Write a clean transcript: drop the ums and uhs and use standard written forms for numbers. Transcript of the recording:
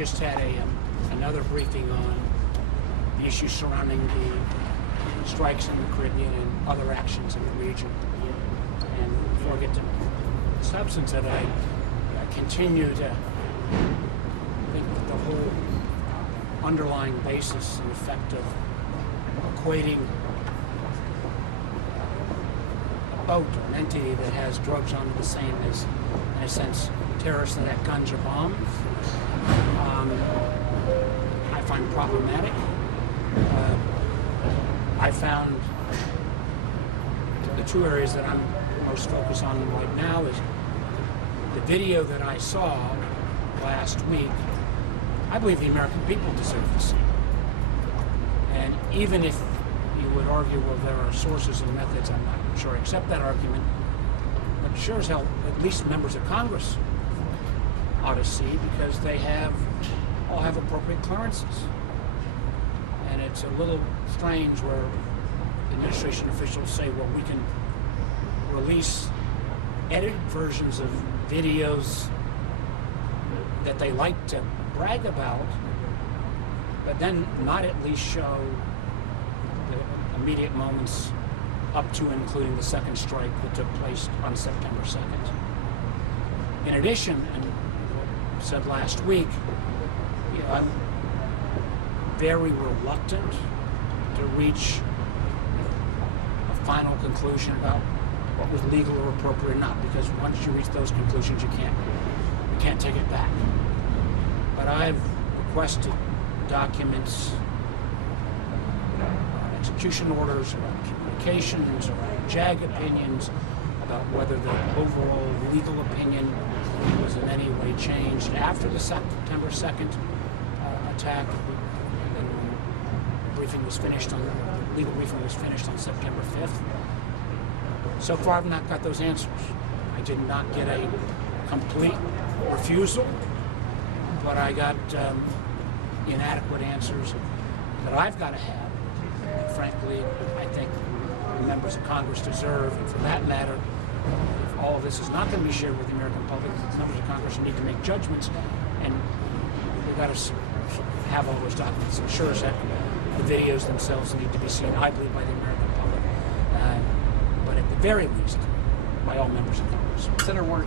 just had another briefing on the issues surrounding the strikes in the Caribbean and other actions in the region. And before I get to the substance of it, I continue to think that the whole underlying basis and effect of equating a boat or an entity that has drugs on it the same as, in a sense, terrorists that have guns or bombs, I find problematic. I found the two areas that I'm most focused on right now is the video that I saw last week. I believe the American people deserve to see. And even if you would argue, well, there are sources and methods, I'm not sure I accept that argument, but sure as hell, at least members of Congress ought to see, because they all have appropriate clearances. And it's a little strange where administration officials say, well, we can release edited versions of videos that they like to brag about, but then not at least show the immediate moments up to and including the second strike that took place on September 2nd. In addition, and said last week, I'm very reluctant to reach a final conclusion about what was legal or appropriate or not, because once you reach those conclusions, you can't take it back. But I've requested documents, execution orders, around communications, around JAG opinions, about whether the overall legal opinion was in any way changed after the September 2nd attack. And then when the legal briefing was finished on September 5th. So far, I've not got those answers. I did not get a complete refusal, but I got inadequate answers that I've got to have. And frankly, I think the members of Congress deserve, and for that matter, if all of this is not going to be shared with the American public, members of Congress need to make judgments, and we've got to have all those documents. And sure as heck, the videos themselves need to be seen, I believe, by the American public, but at the very least, by all members of Congress. Senator Warner,